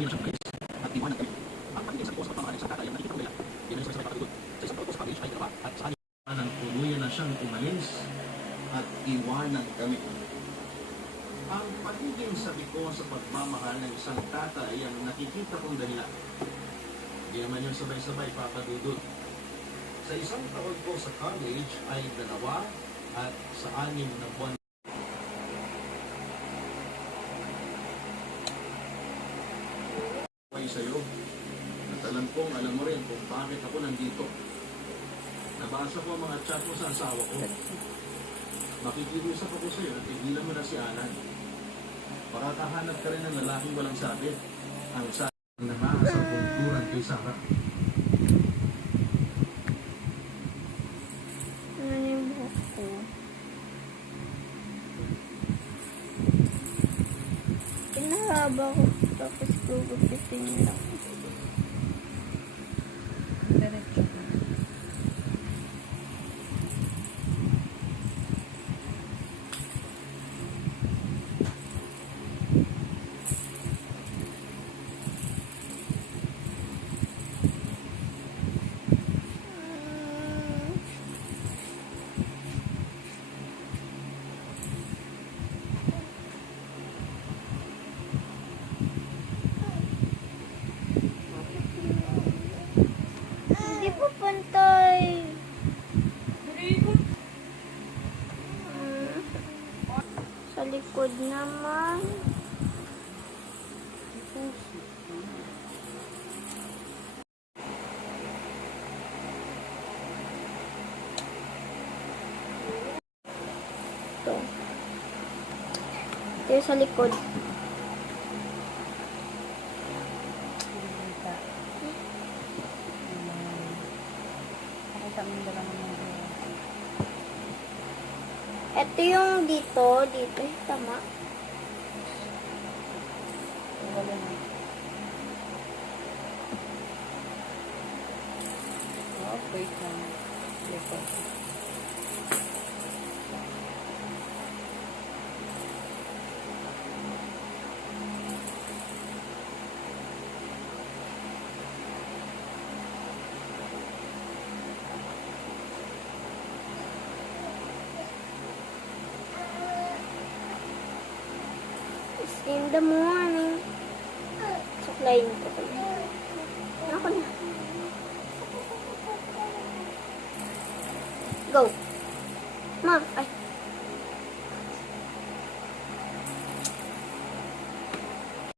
tuluyan na siyang umalis at iwanan kami. Ang pagiging sa sa pagmamahal sa tatay ang nakikita ko nila. Yan ang sabay-sabay papatugod. Sa isang pagkos pag-reach ay dalawa at sa anim. Nang tuluyan na siyang umalis at iwanan kami. Ang pagiging sabi ko sa pagmamahal ng isang tatay ang nakikita kong dahilan. Hindi naman yung sabay-sabay papadudod. Sa isang taon ko sa college ay 2 at sa 6 na buwan. Ay sa'yo, at alam kong alam mo rin kung bakit ako nandito. Nabasa ko ang mga chat mo sa asawa ko. Makikiusap ako sa'yo at tigilan mo na si Alan. Makakahanap ka rin ng lalaking walang sabi. Ang sabi na sa kulturan kay Sarah. Ano yung buhok ko? Pinahaba ko tapos gugupitin lang. Diretso ka. Hindi po pantay. Sa likod naman. Ito. Ito yung sa likod. Kita. Nakita mo yung dalawang mga. Ito yung dito. Dito. Tama. Wala na. Oh, wait lang. Record. It's in the morning. Suklayin ko pala. Ako na. Go. Mom. Ay.